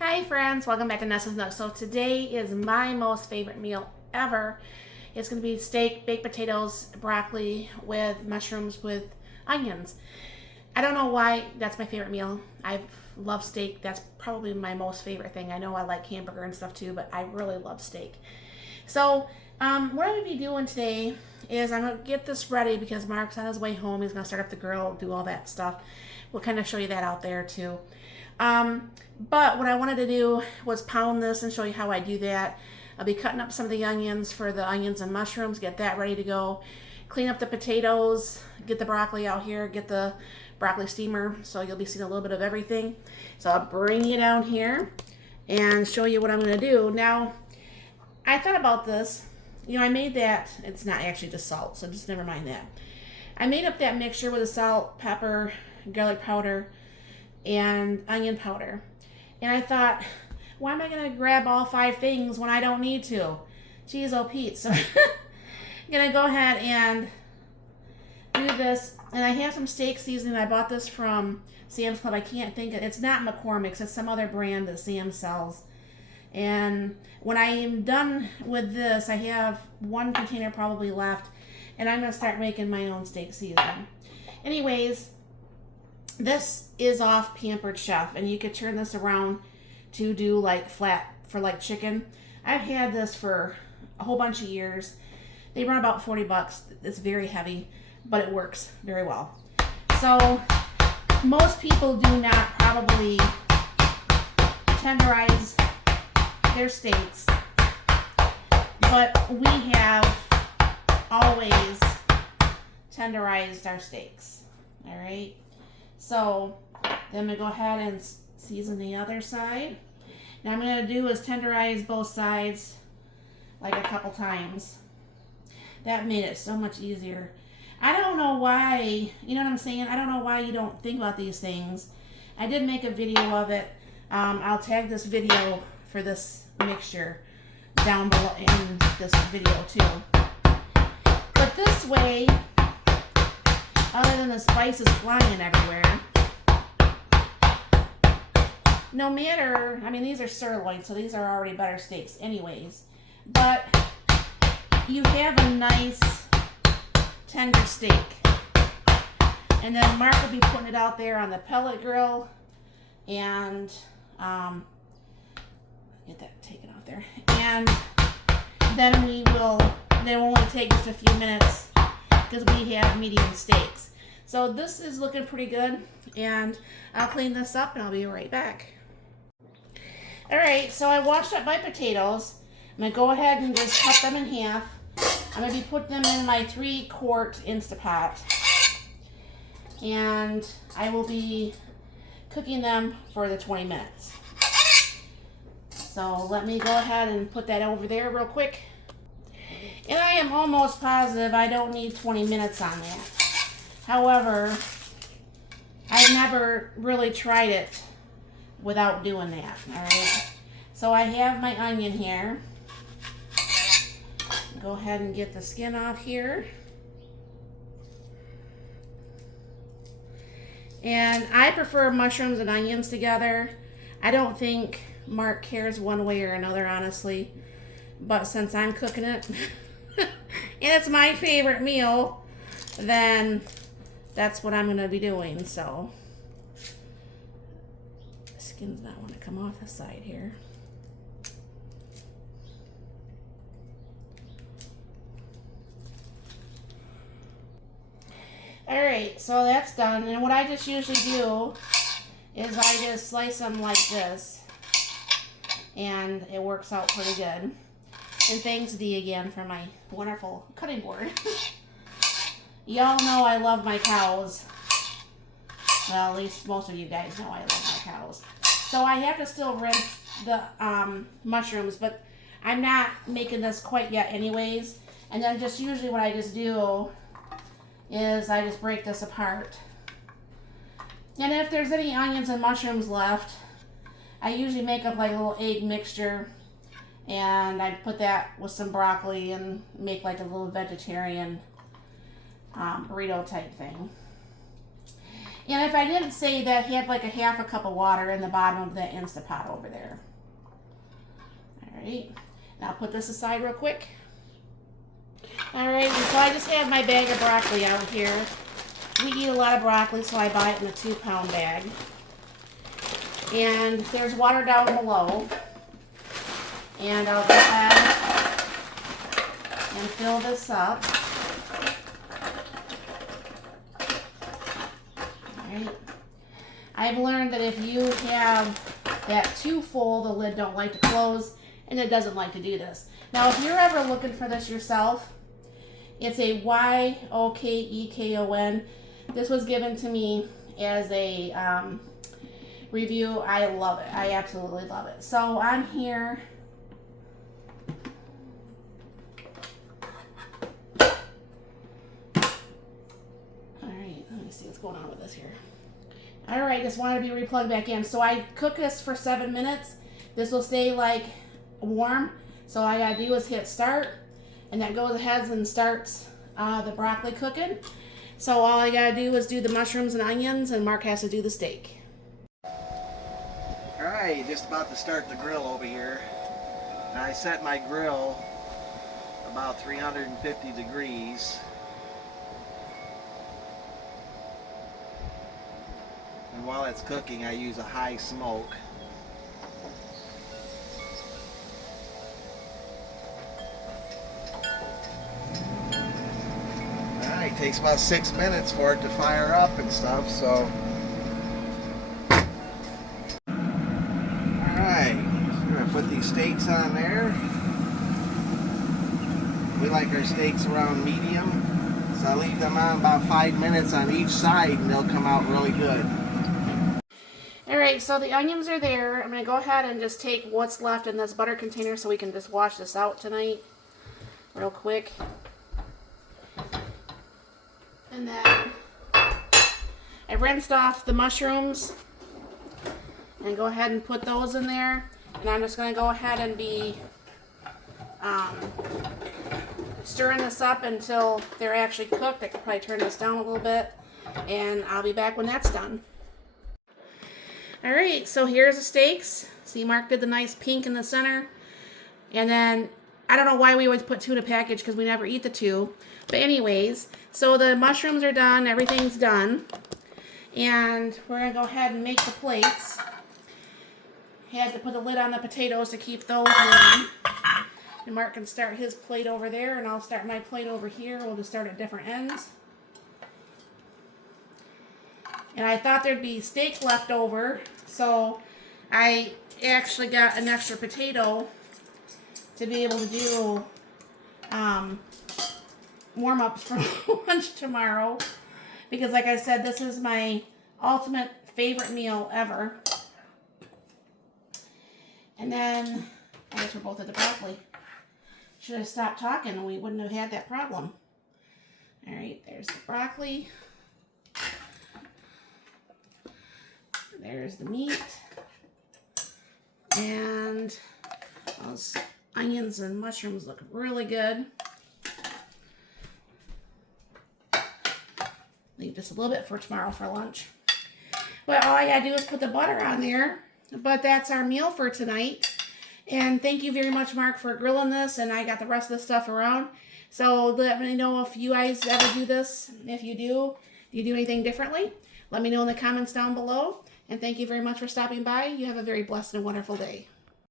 Hi friends, welcome back to Nessa's Nook. So today is my most favorite meal ever. It's going to be steak, baked potatoes, broccoli with mushrooms with onions. I don't know why that's my favorite meal. I love steak. That's probably my most favorite thing. I know I like hamburger and stuff too, but I really love steak. So what I'm going to be doing today is I'm going to get this ready because Mark's on his way home. He's going to start up the grill, do all that stuff. We'll kind of show you that out there too. But what I wanted to do was pound this and show you how I do that. I'll be cutting up some of the onions for the onions and mushrooms, get that ready to go. Clean up the potatoes, get the broccoli out here, get the broccoli steamer, so you'll be seeing a little bit of everything. So I'll bring you down here and show you what I'm going to do. Now, I thought about this. You know, I made that, it's not actually just salt, so just never mind that. I made up that mixture with the salt, pepper, garlic powder, and onion powder. And I thought, why am I going to grab all 5 things when I don't need to? Jeez, oh Pete. So I'm going to go ahead and do this. And I have some steak seasoning. I bought this from Sam's Club. I can't think of it. It's not McCormick's. It's some other brand that Sam sells. And when I am done with this, I have 1 container probably left. And I'm going to start making my own steak seasoning. Anyways, this is off Pampered Chef, and you could turn this around to do like flat for like chicken. I've had this for a whole bunch of years. They run about 40 bucks. It's very heavy, but it works very well. So most people do not probably tenderize their steaks, but we have always tenderized our steaks. All right. So then I'm going to go ahead and season the other side. Now I'm going to do is tenderize both sides like a couple times. That made it so much easier. I don't know why, you know what I'm saying? I don't know why you don't think about these things. I did make a video of it. I'll tag this video for this mixture down below in this video too. But this way, other than the spices flying everywhere, no matter, I mean, these are sirloin, so these are already better steaks anyways, but you have a nice tender steak. And then Mark will be putting it out there on the pellet grill, and get that taken out there. And then they will only take just a few minutes because we have medium steaks. So this is looking pretty good, and I'll clean this up and I'll be right back. Alright, so I washed up my potatoes. I'm going to go ahead and just cut them in half. I'm going to be putting them in my 3-quart Instapot, and I will be cooking them for the 20 minutes. So let me go ahead and put that over there real quick. And I am almost positive I don't need 20 minutes on that. However, I've never really tried it without doing that, alright? So I have my onion here. Go ahead and get the skin off here. And I prefer mushrooms and onions together. I don't think Mark cares one way or another, honestly. But since I'm cooking it, and it's my favorite meal, then that's what I'm going to be doing. So the skin's not want to come off the side here. Alright, so that's done. And what I just usually do is I just slice them like this, and it works out pretty good. And thanks, Dee, again for my wonderful cutting board. Y'all know I love my cows. Well, at least most of you guys know I love my cows. So I have to still rinse the mushrooms, but I'm not making this quite yet anyways. And then just usually what I just do is I just break this apart. And if there's any onions and mushrooms left, I usually make up like a little egg mixture, and I put that with some broccoli and make like a little vegetarian burrito type thing. And if I didn't say that, he had like a half a cup of water in the bottom of the Instapot over there. All right, now put this aside real quick. All right, so I just have my bag of broccoli out here. We eat a lot of broccoli, so I buy it in a 2-pound bag. And there's water down below. And I'll go ahead and fill this up. Alright. I've learned that if you have that too full, the lid don't like to close, and it doesn't like to do this. Now, if you're ever looking for this yourself, it's a YOKEKON. This was given to me as a review. I love it. I absolutely love it. So I'm here. Alright, let me see what's going on with this here. Alright, just wanted to be replugged back in. So I cook this for 7 minutes. This will stay like warm. So all I gotta do is hit start, and that goes ahead and starts the broccoli cooking. So all I gotta do is do the mushrooms and onions, and Mark has to do the steak. Alright, just about to start the grill over here. And I set my grill about 350 degrees. And while it's cooking, I use a high smoke. Alright, it takes about 6 minutes for it to fire up and stuff, so. Alright, I'm going to put these steaks on there. We like our steaks around medium, so I leave them on about 5 minutes on each side and they'll come out really good. Alright, so the onions are there. I'm going to go ahead and just take what's left in this butter container so we can just wash this out tonight real quick. And then I rinsed off the mushrooms and go ahead and put those in there. And I'm just going to go ahead and be stirring this up until they're actually cooked. I could probably turn this down a little bit, and I'll be back when that's done. Alright, so here's the steaks. See, Mark did the nice pink in the center. And then, I don't know why we always put two in a package because we never eat the two. But anyways, so the mushrooms are done. Everything's done. And we're going to go ahead and make the plates. Had to put the lid on the potatoes to keep those warm. And Mark can start his plate over there, and I'll start my plate over here. We'll just start at different ends. And I thought there'd be steak left over, so I actually got an extra potato to be able to do warm-ups for lunch tomorrow. Because like I said, this is my ultimate favorite meal ever. And then, I guess we're both at the broccoli. Should have stopped talking and we wouldn't have had that problem. Alright, there's the broccoli. There's the meat. And those onions and mushrooms look really good. Leave just a little bit for tomorrow for lunch. But all I gotta do is put the butter on there. But that's our meal for tonight. And thank you very much, Mark, for grilling this. And I got the rest of the stuff around. So let me know if you guys ever do this. If you do anything differently, let me know in the comments down below. And thank you very much for stopping by. You have a very blessed and wonderful day.